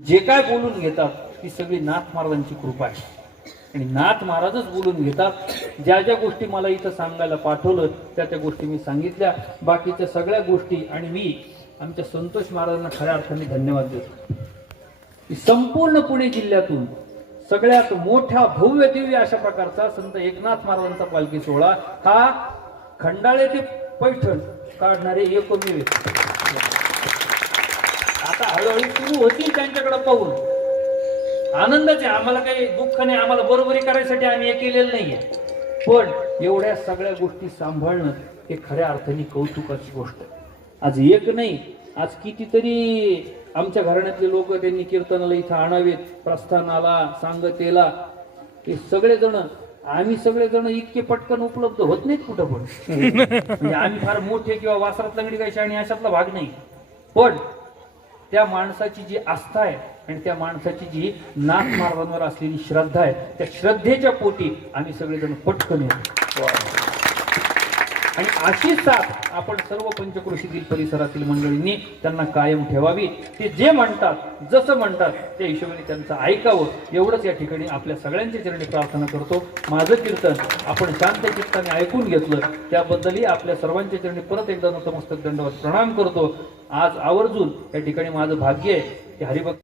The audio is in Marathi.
जे काय बोलून घेतात ती सगळी नाथ महाराजांची कृपा आहे आणि नाथ महाराजच बोलून घेतात। ज्या ज्या गोष्टी मला इथं सांगायला पाठवलं त्या त्या गोष्टी मी सांगितल्या, बाकीच्या सगळ्या गोष्टी आणि मी आमच्या संतोष महाराजांना खऱ्या अर्थाने धन्यवाद देतो। संपूर्ण पुणे जिल्ह्यातून सगळ्यात मोठ्या भव्य दिव्य अशा प्रकारचा संत एकनाथ महाराजांचा पालखी सोहळा हा खंडाळे ते पैठण काढणारे एकमेव। आता हळूहळू सुरू होतील त्यांच्याकडे पाहून आनंदाचे, आम्हाला काही दुःख नाही, आम्हाला बरोबरी करायसाठी आम्ही हे केलेलं नाहीये, पण एवढ्या सगळ्या गोष्टी सांभाळणं हे खऱ्या अर्थाने कौतुकाची गोष्ट आहे। आज एक नाही, आज कितीतरी आमच्या घराण्यातले लोक त्यांनी कीर्तनाला इथं आणावेत, प्रस्थानाला सांगतेला, हे सगळेजण आम्ही सगळेजण इतके पटकन उपलब्ध होत नाहीत कुठं पण म्हणजे आम्ही फार मोठे किंवा वासरात लंगडी गायची आणि अशातला भाग नाही, पण त्या माणसाची जी आस्था आहे आणि त्या माणसाची जी नाथ महाराजांवर असलेली श्रद्धा आहे त्या श्रद्धेच्या पोटी आम्ही सगळेजण पटकन येतो आणि अशी साथ आपण सर्व पंचक्रोशीतील परिसरातील मंडळींनी त्यांना कायम ठेवावी। ते जे म्हणतात जसं म्हणतात त्या हिशोबाने त्यांचं ऐकावं एवढंच या ठिकाणी आपल्या सगळ्यांच्या चरणी प्रार्थना करतो। माझं कीर्तन आपण शांत चित्ताने ऐकून घेतलं त्याबद्दलही आपल्या सर्वांच्या चरणी परत एकदा नतमस्तक दंडवत प्रणाम करतो। आज आवर्जून या ठिकाणी माझं भाग्य आहे की हरिभक्त